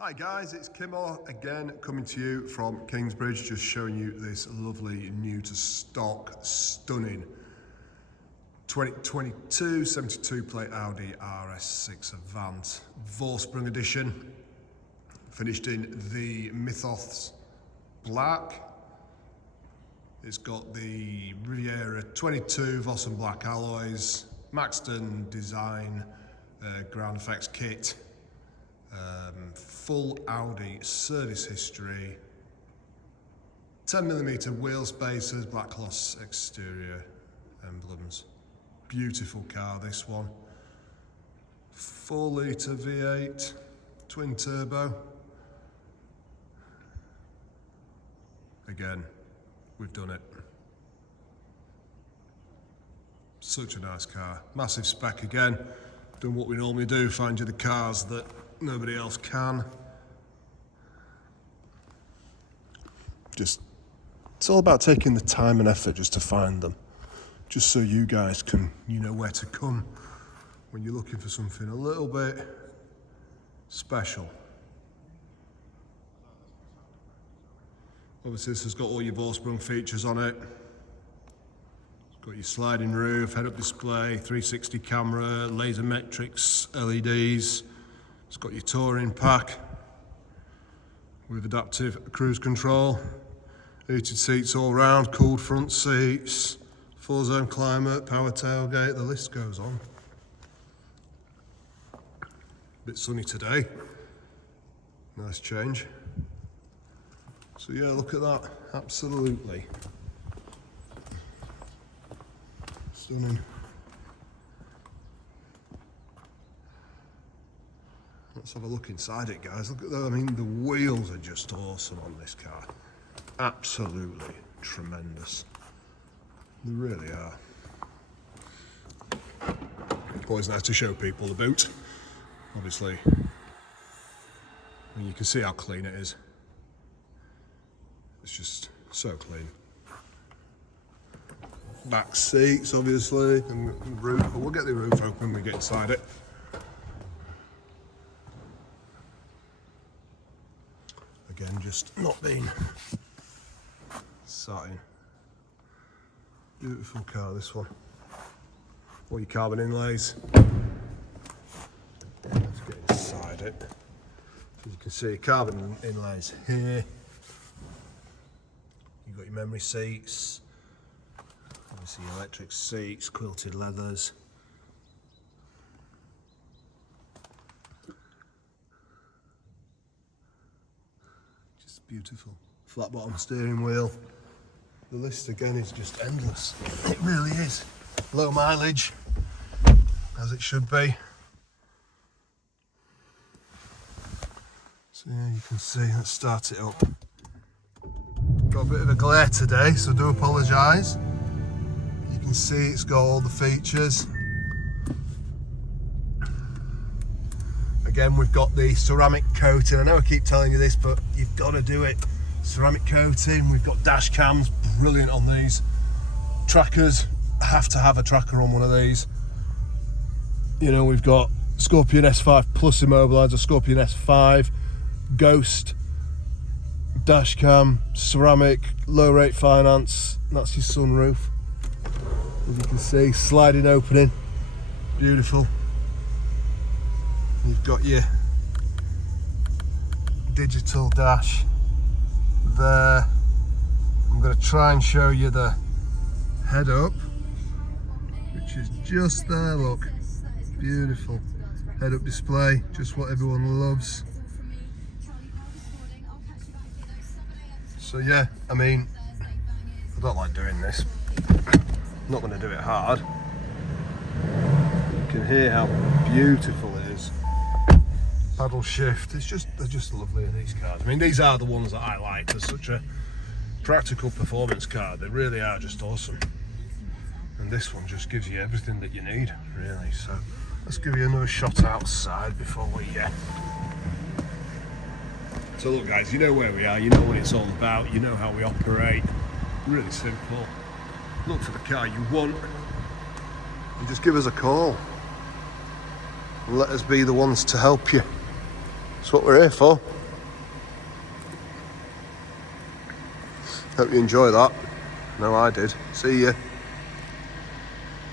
Hi guys, it's Kimmo again, coming to you from Kingsbridge, just showing you this lovely new to stock, stunning 2022 72 plate Audi RS6 Avant Vorsprung edition, finished in the Mythos Black. It's got the Riviera 22 VOSSEN black alloys, MAXTON Design ground effects kit. Full Audi service history, 10mm wheel spacers, black gloss exterior emblems. Beautiful car, this one. 4-litre V8, twin turbo. Again, we've done it. Such a nice car. Massive spec again. Done what we normally do, find you the cars that nobody else can. It's all about taking the time and effort just to find them, just so you guys can, you know where to come when you're looking for something a little bit special. Obviously this has got all your Vorsprung features on it. It's got your sliding roof, head-up display, 360 camera, laser metrics, LEDs. It's got your touring pack with adaptive cruise control, heated seats all round, cooled front seats, 4-zone climate, power tailgate, the list goes on. Bit sunny today, nice change. So yeah, look at that, absolutely stunning. Let's have a look inside it, guys. Look at that. I mean, the wheels are just awesome on this car. Absolutely tremendous. They really are. Always nice to show people the boot. Obviously, I mean, you can see how clean it is. It's just so clean. Back seats, obviously, and the roof. But we'll get the roof open when we get inside it. Again, just not being satin. Beautiful car, this one. All your carbon inlays. Let's get inside it. As you can see, carbon inlays here. You've got your memory seats. Obviously, your electric seats, quilted leathers. Beautiful. Flat bottom steering wheel. The list again is just endless. It really is. Low mileage, as it should be. So yeah, you can see, let's start it up. Got a bit of a glare today, so do apologise. You can see it's got all the features. Again, we've got the ceramic coating. I know I keep telling you this, but you've got to do it. Ceramic coating, we've got dash cams, brilliant on these. Trackers, have to have a tracker on one of these. You know, we've got Scorpion S5 Plus immobiliser, Scorpion S5, Ghost, dash cam, ceramic, low rate finance. That's your sunroof. As you can see, sliding opening, beautiful. You've got your digital dash there. I'm going to try and show you the head up, which is just there, look. Beautiful. Head up display, just what everyone loves. So yeah, I mean, I don't like doing this. I'm not going to do it hard. You can hear how beautiful it is. Paddle shift, they're just lovely in these cars. I mean, these are the ones that I like. They're such a practical performance car. They really are just awesome. And this one just gives you everything that you need, really. So let's give you another shot outside before we So look guys, you know where we are, you know what it's all about, you know how we operate. Really simple. Look for the car you want and just give us a call. Let us be the ones to help you. That's what we're here for. Hope you enjoy that. No, I did. See ya.